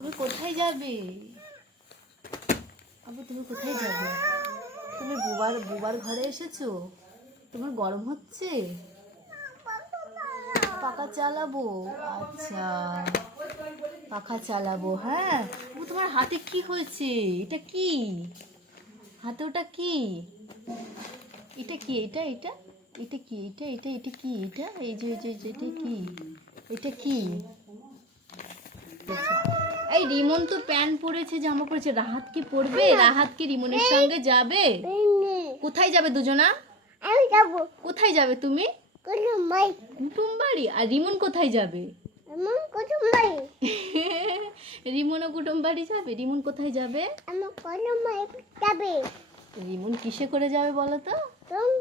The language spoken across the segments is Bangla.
তুমি কোথায় যাবে? আবু, তুমি কোথায় যাবে? তুমি বুবার বুবার ঘরে এসেছ? তোমার গরম হচ্ছে? পাখা চালাবো? আচ্ছা পাখা চালাবো হ্যাঁ? ও তোমার হাতে কি হয়েছে? এটা কি? হাতে ওটা কি? এটা কি, এটা এটা? এটা কি, এটা এটা এটা কি, এটা? এই যে, এটা কি? এটা কি? এই রিমন তো প্যান্ট পরেছে জামা পরেছে। রাহাত কি পরবে? রাহাত কি রিমনের সঙ্গে যাবে? কোথায় যাবে দুজনা? আমি যাব। কোথায় যাবে তুমি? কুটুম বাড়ি আর রিমন কোথায় যাবে? রিমনও কুটুম বাড়ি যাবে? রিমন কোথায় যাবে? যাবে। রিমন কিসে করে যাবে বলো তো?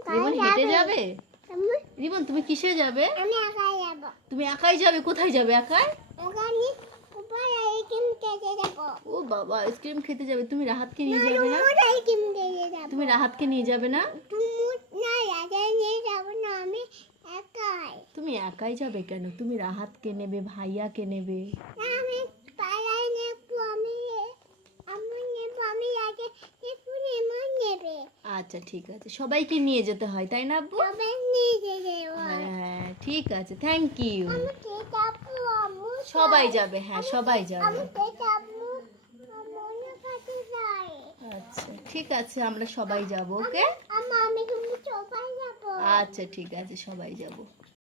রিমন হেঁটে যাবে। রিমন তুমি কিসে যাবে? আমি একা যাব। তুমি একাই যাবে? কোথায় যাবে একাই ওখানে উপরে আইকিম খেতে যাব ও বাবা আইসক্রিম খেতে যাবে তুমি রাহাতকে নিয়ে যাবে না? তুমি রাহাতকে নিয়ে যাবে না? তুমি না রাজা নিয়ে যাব না আমি একাই। তুমি একাই যাবে কেন? তুমি রাহাতকে নেবে ভাইয়াকে নেবে। আচ্ছা ঠিক আছে। সবাইকে নিয়ে যেতে হয় তাই না আব্বু? হ্যাঁ। ঠিক আছে থ্যাংক ইউ সবাই যাবে হ্যাঁ সবাই যাবে কে যাব মনে কাছে যাই আচ্ছা ঠিক আছে আমরা সবাই যাব ওকে? আচ্ছা ঠিক আছে সবাই যাব।